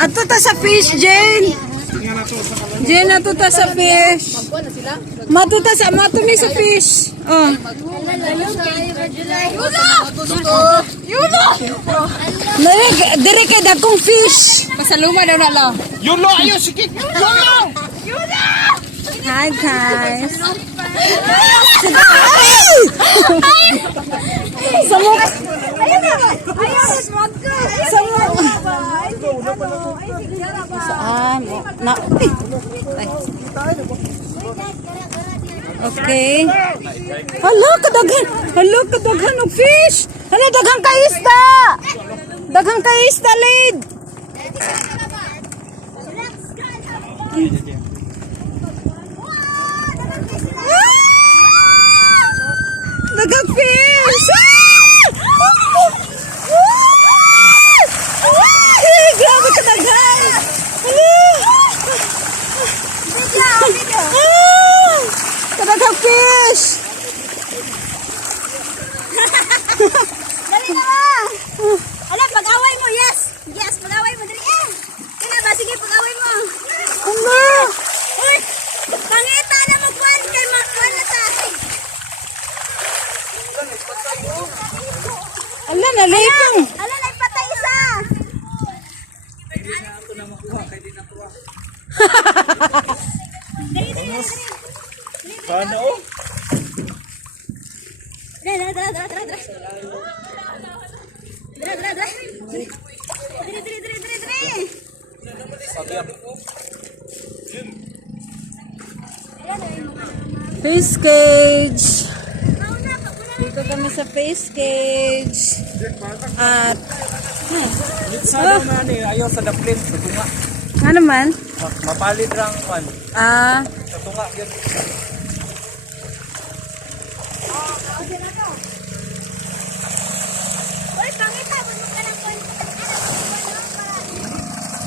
Ato ta sa fish, Jane. Jane, ato ta sa fish. Matuta sa matumi sa fish. Oh. Yulo! Dire kay dakong fish. Pasaluma daw na lang. Yulo, ayo sikit. Yulo! Hi guys. Samok. Saan? Na. Okay. Hala, kadaghan. Hala, kadaghan ng fish. Hala, daghang kaista. Daghang kaista, lid. Daghang fish. Grabe kadaghan. Kadaghang fish. Dali na ba? Ala, pag-away mo, yes. Yes, pag-away mo, dali Kaya ba, sige, pag-away mo. Ano? Uy, pangita na magkuhan kay Markuhan na sa akin. Ala, nalipong. Ala, naipatay isa. Paano oh? Dali. Fish cage. Dito kami sa fish cage. At Sana na ni ayo sa daplin sa tunga. ano man? Mapalit rang man. Sa tunga gyud. Uy, pangita, mo ka ng kuhan.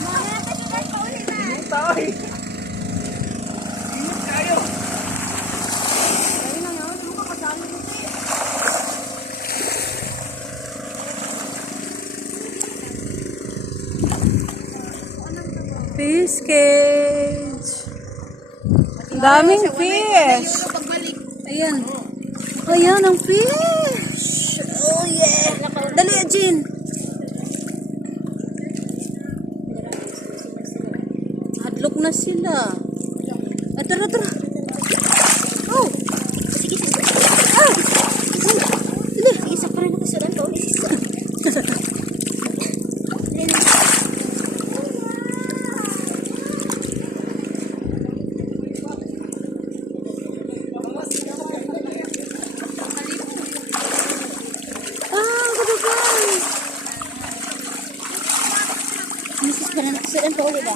Mga katugan pa ulit na. Tay. Ingat kayo. Fish cage. Daming fish. Ayan. Ayan ang fish. Oh yeah. Dali, Jean. Hadlok na sila. Tara. Oh. Isa pa rin ako sa lang ulit. Misis pa rin ako sa lang ulit ba?